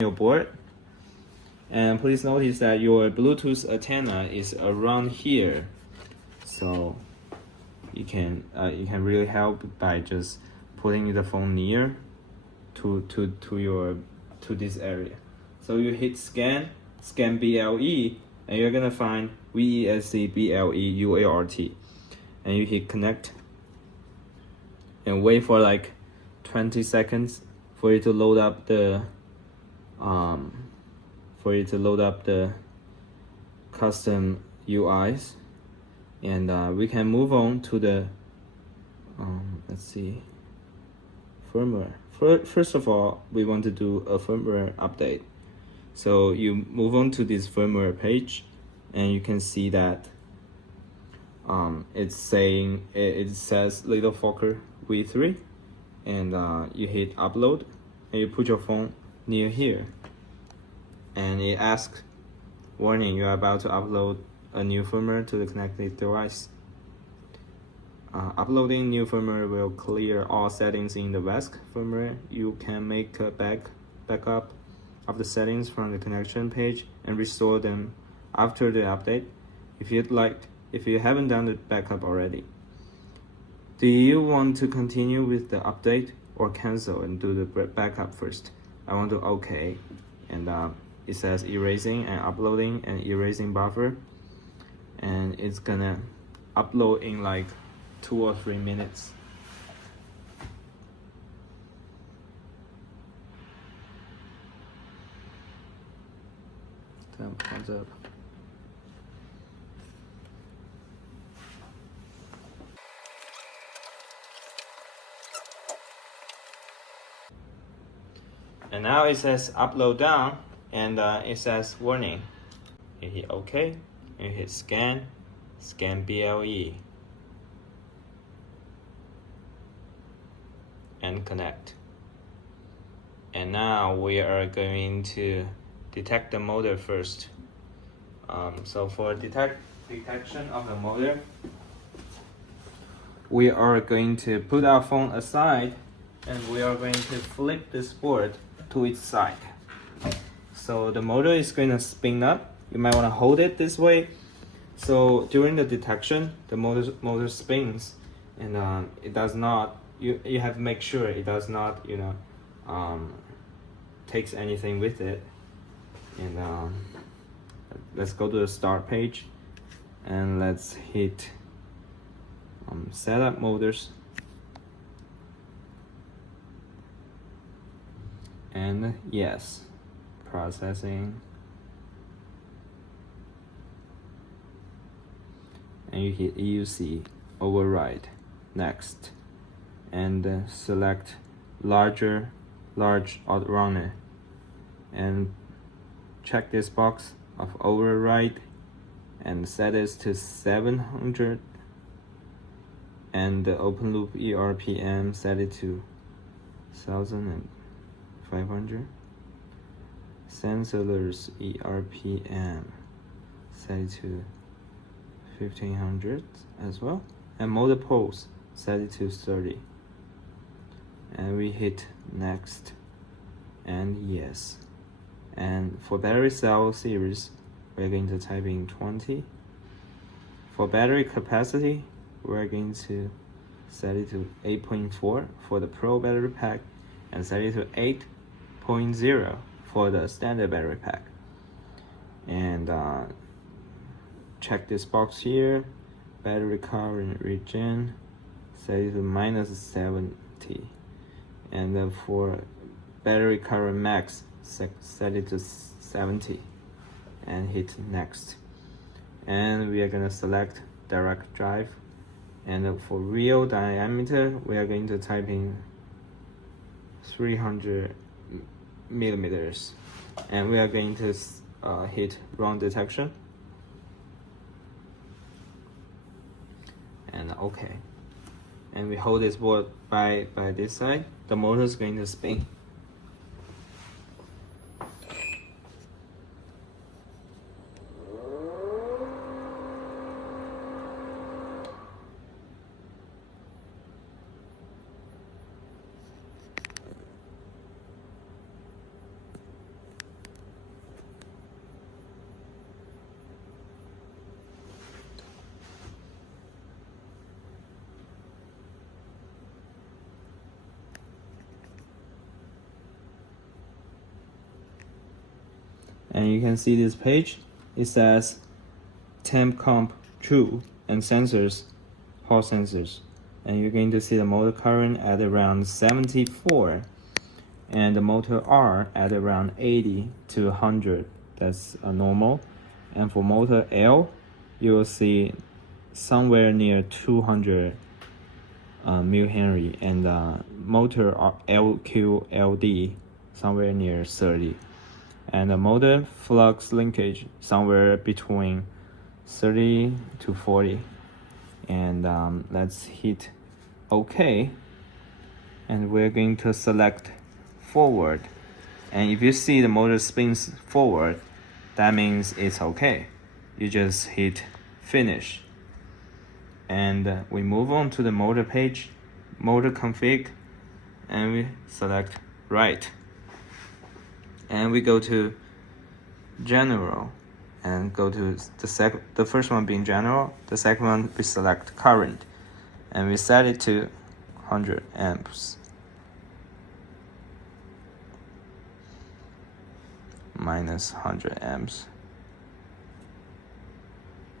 your board. And please notice that your Bluetooth antenna is around here, so you can really help by just putting the phone near to this area. So you hit scan BLE, and you're gonna find VESC BLE UART, and you hit connect, and wait for like 20 seconds for it to load up the custom UIs, and we can move on to the let's see, firmware. First of all, we want to do a firmware update. So you move on to this firmware page, and you can see that it's saying it says Little Fokker V3, and you hit upload, and you put your phone near here, and it asks, warning, you are about to upload a new firmware to the connected device. Uploading new firmware will clear all settings in the Vesc firmware. You can make a backup of the settings from the connection page and restore them after the update if you'd like, if you haven't done the backup already. Do you want to continue with the update or cancel and do the backup first? I want to OK, and it says erasing and uploading and erasing buffer, and it's gonna upload in like 2 or 3 minutes. Thumbs up. And now it says upload down, and it says warning. You hit OK, you hit scan BLE, and connect. And now we are going to detect the motor first. So for detection of the motor, we are going to put our phone aside, and we are going to flip this board to its side. So the motor is going to spin up. You might want to hold it this way. So during the detection, the motor spins, and it does not. You have to make sure it does not, takes anything with it. And let's go to the start page, and let's hit setup motors, and yes, processing, and you hit EUC, override, next, and select large outrunner, and check this box of override and set it to 700, and the open loop ERPM set it to 1500, sensors ERPM set it to 1500 as well, and motor pulse set it to 30, and we hit next and yes. And for battery cell series, we're going to type in 20. For battery capacity, we're going to set it to 8.4 for the Pro battery pack, and set it to 8.0 for the standard battery pack. And check this box here, battery current regen, set it to -70. And then for battery current max, set it to 70, and hit next. And we are going to select direct drive, and for real diameter, we are going to type in 300 millimeters, and we are going to hit wrong detection, and OK. And we hold this board by this side. The motor is going to spin. and you can see this page. It says temp comp true and sensors, hall sensors, and you're going to see the motor current at around 74 and the motor R at around 80 to 100. That's normal. And for motor L, you will see somewhere near 200 mH, and motor LQLD somewhere near 30, and the motor flux linkage somewhere between 30 to 40. And let's hit OK, and we're going to select forward, and if you see the motor spins forward, that means it's okay. You just hit finish, and we move on to the motor page, motor config, and we select right, and we go to general and go to the first one being general, the second one we select current, and we set it to 100 amps minus 100 amps,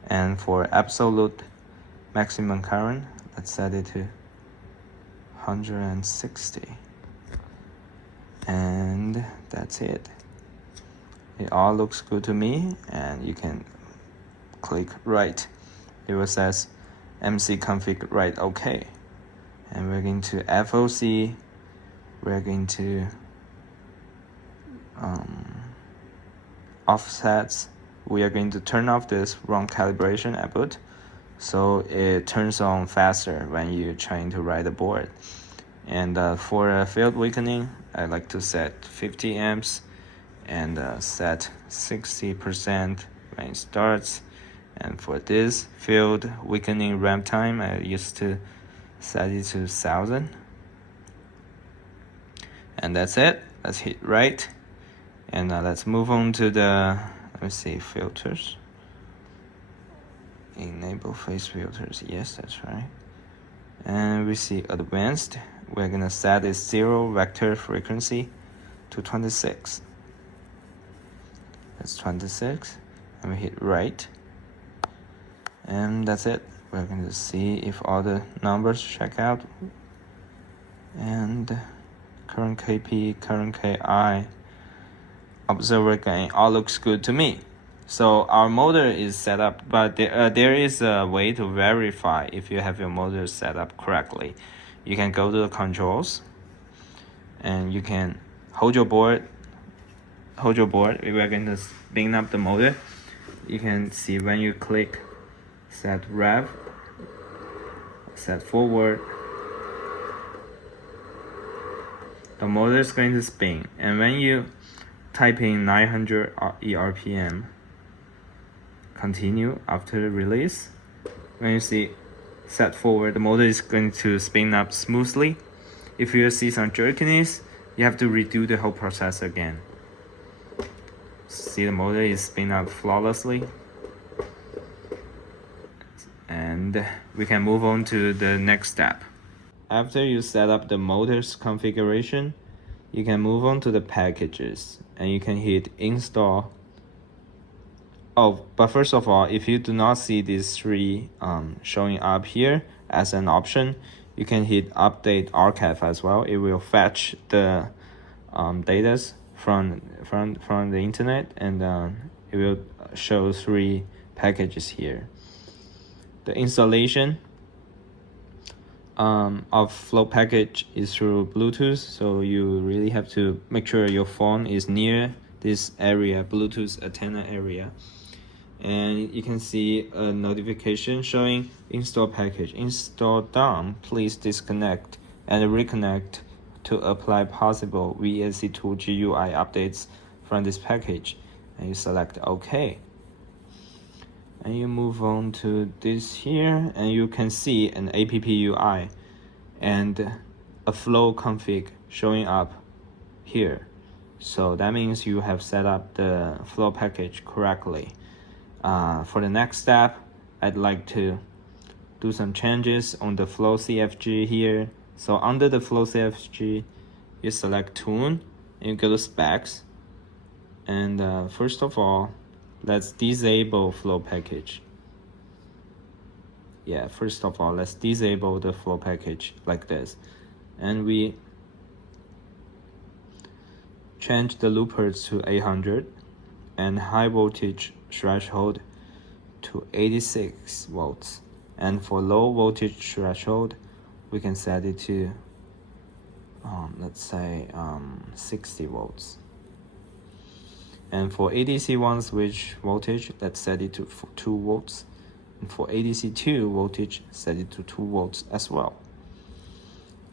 and for absolute maximum current, let's set it to 160, and that's it. It all looks good to me, and you can click right. It will says MC config right OK, and we're going to FOC, we're going to offsets. We are going to turn off this wrong calibration output, so it turns on faster when you're trying to write the board. And for field weakening, I like to set 50 amps and set 60% when it starts. And for this field weakening ramp time, I used to set it to 1000. And that's it. Let's hit right, and let's move on to the, let me see, filters. Enable phase filters, yes, that's right. And we see advanced. We're gonna set this 0 vector frequency to 26. That's 26, and we hit right, and that's it. We're going to see if all the numbers check out, and current KP, current KI, observer gain, all looks good to me. So our motor is set up, but there is a way to verify if you have your motor set up correctly. You can go to the controls, and you can hold your board. We are going to spin up the motor. You can see when you click set rev, set forward, the motor is going to spin. And when you type in 900 ERPM, continue after the release, when you see set forward, the motor is going to spin up smoothly. If you see some jerkiness, you have to redo the whole process again. See, the motor is spinning up flawlessly, and we can move on to the next step. After you set up the motor's configuration, you can move on to the packages, and you can hit install. Oh, but first of all, if you do not see these three showing up here as an option, you can hit update archive as well. It will fetch the data from the internet, and it will show three packages here. The installation of flow package is through Bluetooth, so you really have to make sure your phone is near this area, Bluetooth antenna area. And you can see a notification showing install package. Install done, please disconnect and reconnect to apply possible VSC2 GUI updates from this package, and you select OK. And you move on to this here, and you can see an app UI and a flow config showing up here. So that means you have set up the flow package correctly. For the next step, I'd like to do some changes on the flow CFG here. So under the flow CFG, you select tune, and you go to specs, And first of all, let's disable flow package. Yeah, first of all, let's disable the flow package like this. And we change the loopers to 800 and high voltage threshold to 86 volts. And for low voltage threshold, we can set it to, let's say, 60 volts. And for ADC 1 switch voltage, let's set it to 2 volts. And for ADC 2 voltage, set it to 2 volts as well.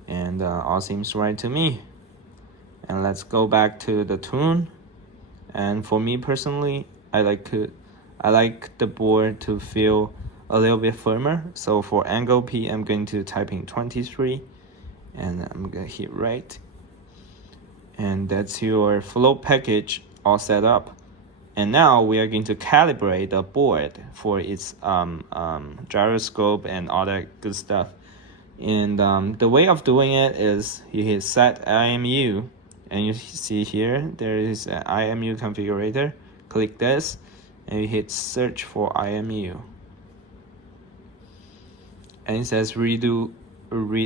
And all seems right to me. And let's go back to the tune. And for me personally, I like the board to feel a little bit firmer. So for angle P, I'm going to type in 23, and I'm gonna hit right. And that's your flow package all set up. And now we are going to calibrate the board for its gyroscope and all that good stuff. And the way of doing it is you hit set IMU, and you see here there is an IMU configurator. Click this, and you hit search for IMU. And it says read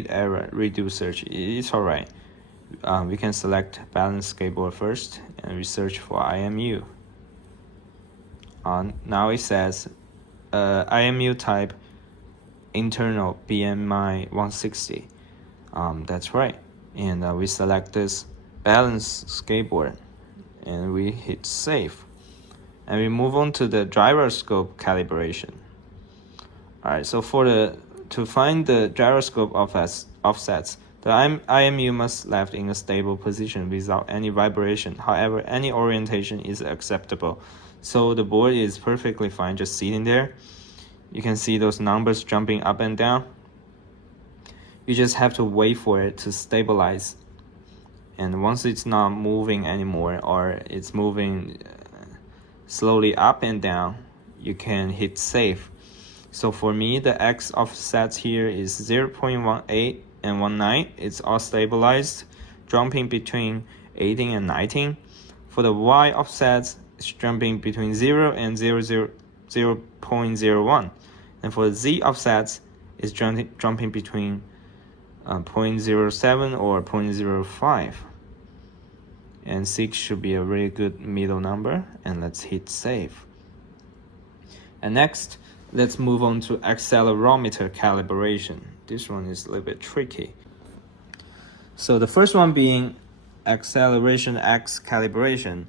error, redo search. It's alright. We can select balance skateboard first, and we search for IMU. Now it says IMU type internal BMI 160. That's right. And we select this balance skateboard, and we hit save. And we move on to the gyroscope calibration. Alright, so to find the gyroscope offsets, the IMU must left in a stable position without any vibration. However, any orientation is acceptable. So the board is perfectly fine just sitting there. You can see those numbers jumping up and down. You just have to wait for it to stabilize. And once it's not moving anymore, or it's moving slowly up and down, you can hit save. So for me, the X offsets here is 0.18 and 19. It's all stabilized, jumping between 18 and 19. For the Y offsets, it's jumping between 0 and 0.01. And for the Z offsets, it's jumping between 0.07 or 0.05. And 6 should be a really good middle number. And let's hit save. And next, let's move on to accelerometer calibration. This one is a little bit tricky. So the first one being acceleration X calibration.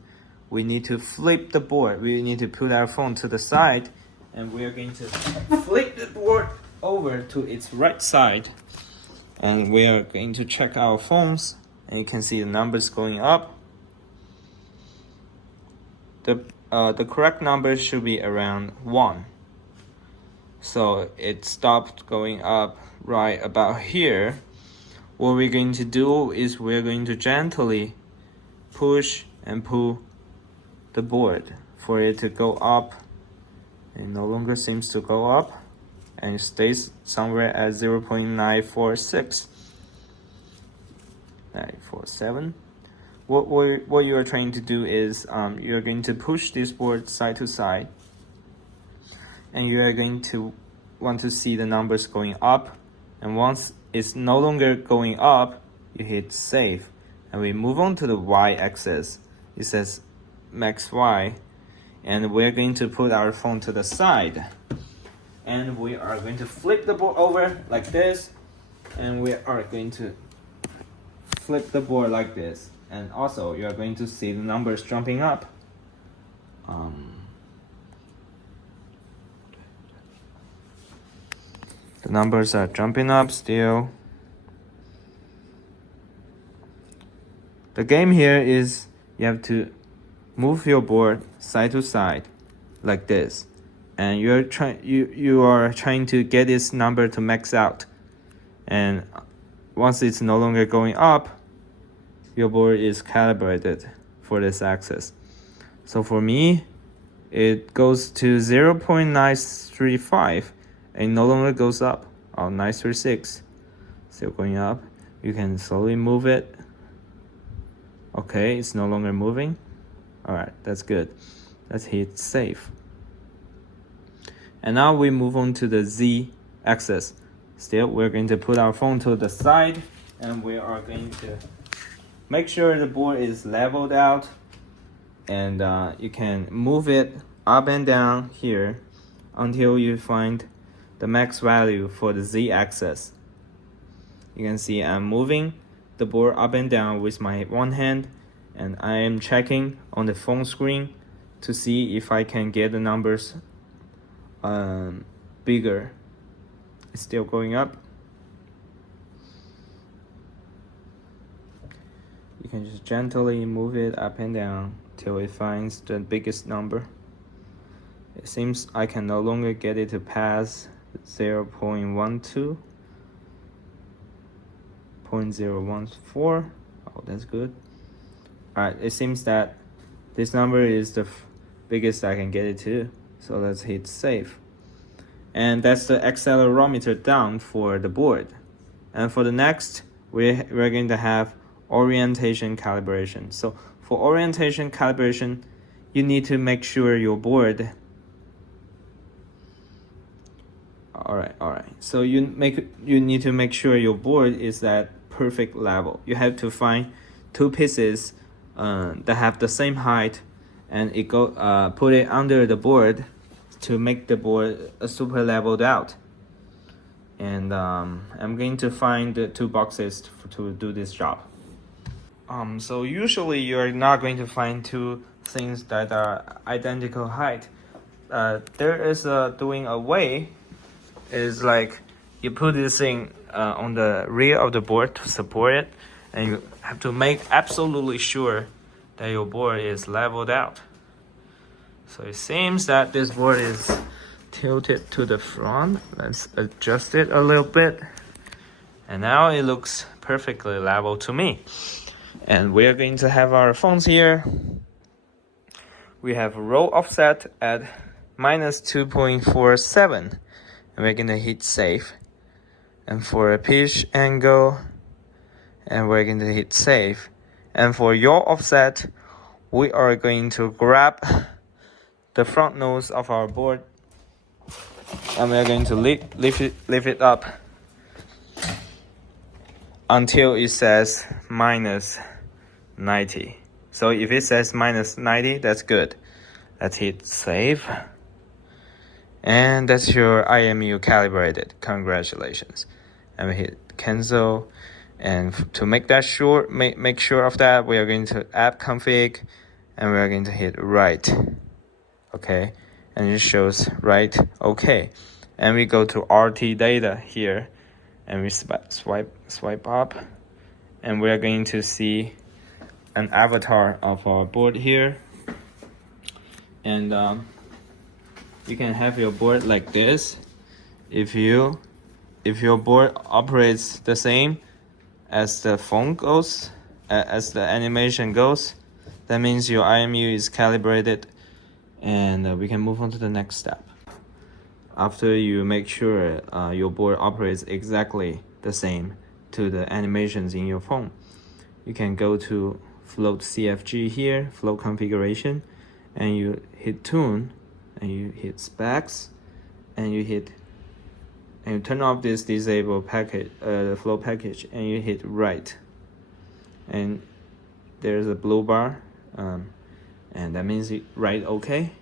We need to flip the board. We need to put our phone to the side, and we are going to flip the board over to its right side. And we are going to check our phones, and you can see the numbers going up. The correct number should be around 1. So it stopped going up right about here. What we're going to do is we're going to gently push and pull the board for it to go up. It no longer seems to go up, and it stays somewhere at 0.946. 947. What you are trying to do is you're going to push this board side to side, and you are going to want to see the numbers going up. And once it's no longer going up, you hit save, and we move on to the Y-axis. It says max Y, and we're going to put our phone to the side, and we are going to flip the board over like this, and we are going to flip the board like this, and also you are going to see the numbers jumping up. The numbers are jumping up still. The game here is you have to move your board side to side like this, and you are trying to get this number to max out. And once it's no longer going up, your board is calibrated for this axis. So for me, it goes to 0.935 and no longer goes up. 936, still going up. You can slowly move it. Okay, it's no longer moving. Alright, that's good. Let's hit save. And now we move on to the Z axis. Still, we're going to put our phone to the side, and we are going to make sure the board is leveled out, and you can move it up and down here until you find the max value for the Z axis. You can see I'm moving the board up and down with my one hand, and I am checking on the phone screen to see if I can get the numbers bigger. It's still going up. You can just gently move it up and down till it finds the biggest number. It seems I can no longer get it to pass 0.12, 0.014. Oh, that's good. Alright, it seems that this number is the biggest I can get it to. So let's hit save. And that's the accelerometer down for the board. And for the next, we're going to have orientation calibration. So for orientation calibration, you need to make sure your board. Alright. So you need to make sure your board is at perfect level. You have to find two pieces that have the same height, and put it under the board to make the board super leveled out. And I'm going to find the two boxes to do this job. So usually you're not going to find two things that are identical height. There is doing a way is like you put this thing on the rear of the board to support it, and you have to make absolutely sure that your board is leveled out. So it seems that this board is tilted to the front. Let's adjust it a little bit. And now it looks perfectly level to me. And we're going to have our phones here. We have roll offset at -2.47. And we're going to hit save. And for a pitch angle, and we're going to hit save. And for yaw offset, we are going to grab the front nose of our board, and we're going to lift it up until it says -90. So if it says -90, that's good. Let's hit save. And that's your IMU calibrated. Congratulations. And we hit cancel. And to make that sure, make sure of that, we are going to app config, and we are going to hit right. Okay, and it shows right. Okay, and we go to RT data here, and we swipe up, and we are going to see an avatar of our board here. And you can have your board like this. If your board operates the same as the phone goes, as the animation goes, that means your IMU is calibrated, and we can move on to the next step. After you make sure your board operates exactly the same to the animations in your phone, you can go to float CFG here, float configuration, and you hit tune, and you hit specs, and you turn off this disable package, the flow package, and you hit right. And there's a blue bar, and that means you write OK.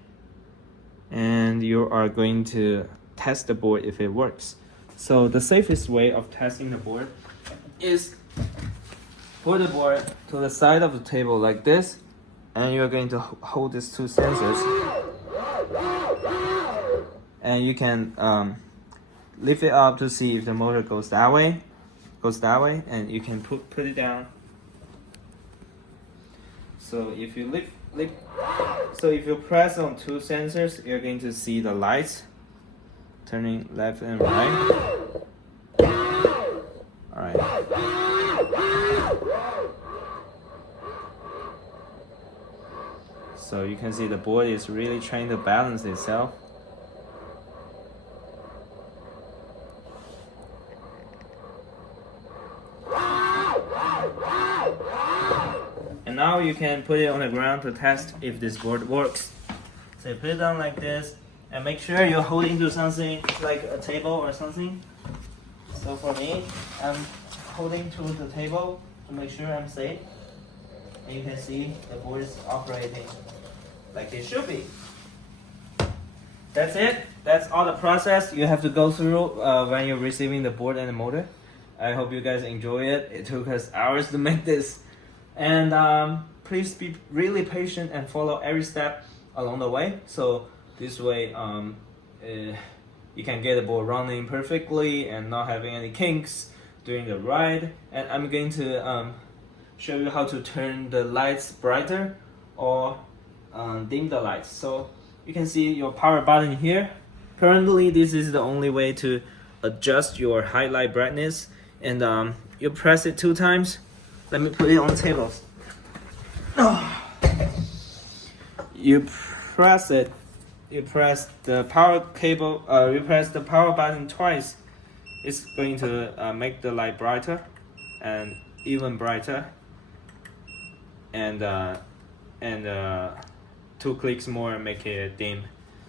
And you are going to test the board if it works. So the safest way of testing the board is put the board to the side of the table like this, and you're going to hold these two sensors, and you can lift it up to see if the motor goes that way, and you can put it down. So if you if you press on two sensors, you're going to see the lights turning left and right. Alright. So you can see the board is really trying to balance itself. And now now you can put it on the ground to test if this board works. So you put it down like this, and make sure you're holding to something like a table or something. So for me, I'm holding to the table to make sure I'm safe. And you can see the board is operating like it should be. That's it. That's all the process you have to go through when you're receiving the board and the motor. I hope you guys enjoy it. It took us hours to make this. And please be really patient and follow every step along the way. So this way you can get the board running perfectly and not having any kinks during the ride. And I'm going to show you how to turn the lights brighter or dim the lights. So you can see your power button here. Currently, this is the only way to adjust your highlight brightness. And you press it 2 times. Let me put it on the table. You press it. You press the power cable. You press the power button twice. It's going to make the light brighter and even brighter. And 2 clicks more make it dim.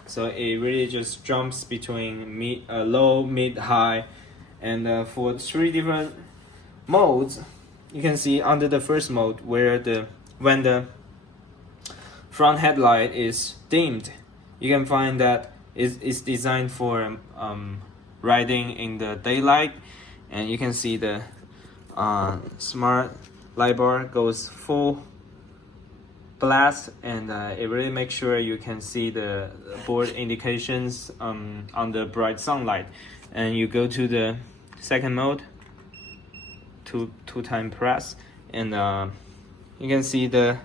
So it really just jumps between low, mid, high, and for 3 different modes. You can see under the first mode when the front headlight is dimmed, you can find that it's designed for riding in the daylight, and you can see the smart light bar goes full blast, and it really makes sure you can see the board indications on the bright sunlight. And you go to the second mode, two time press, and you can see the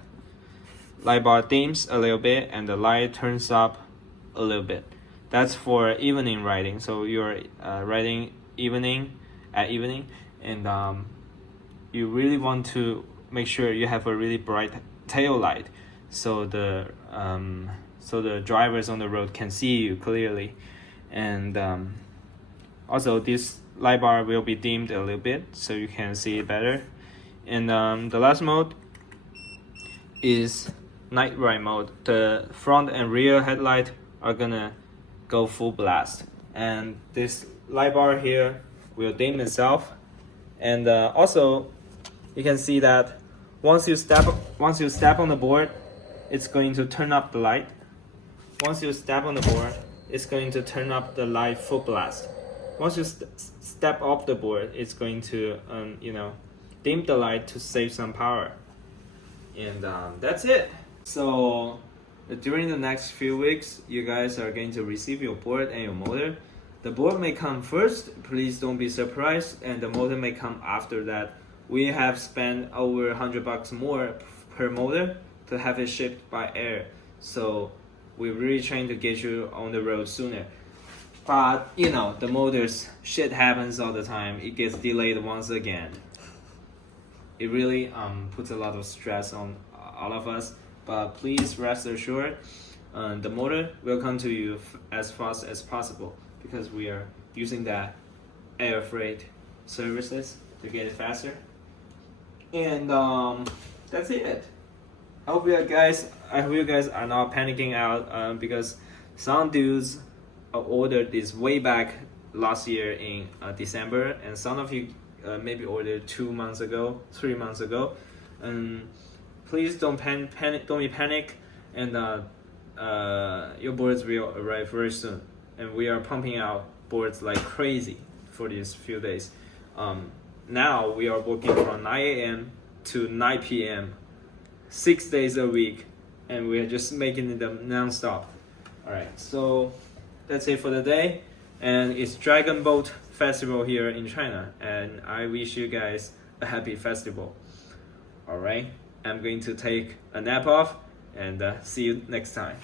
light bar dims a little bit and the light turns up a little bit. That's for evening riding. So you're riding at evening, and you really want to make sure you have a really bright tail light, so the drivers on the road can see you clearly. And also this light bar will be dimmed a little bit so you can see it better. And the last mode is night ride mode. The front and rear headlight are gonna go full blast, and this light bar here will dim itself. And also you can see that once you step on the board, it's going to turn up the light. Once you step on the board, it's going to turn up the light full blast. Once you step off the board, it's going to dim the light to save some power. And that's it. So during the next few weeks, you guys are going to receive your board and your motor. The board may come first, please don't be surprised, and the motor may come after that. We have spent over $100 more per motor to have it shipped by air. So we're really trying to get you on the road sooner. But the motors, shit happens all the time. It gets delayed once again. It really puts a lot of stress on all of us. But please rest assured, the motor will come to you as fast as possible, because we are using that air freight services to get it faster. And that's it. I hope you guys are not panicking out because some dudes ordered this way back last year in December, and some of you maybe ordered 2 months ago, 3 months ago. And please don't be panic, and your boards will arrive very soon. And we are pumping out boards like crazy for these few days. Now we are working from 9 a.m. to 9 p.m. 6 days a week, and we are just making them non-stop. Alright, so that's it for the day, and it's Dragon Boat Festival here in China, and I wish you guys a happy festival. Alright, I'm going to take a nap off, and see you next time.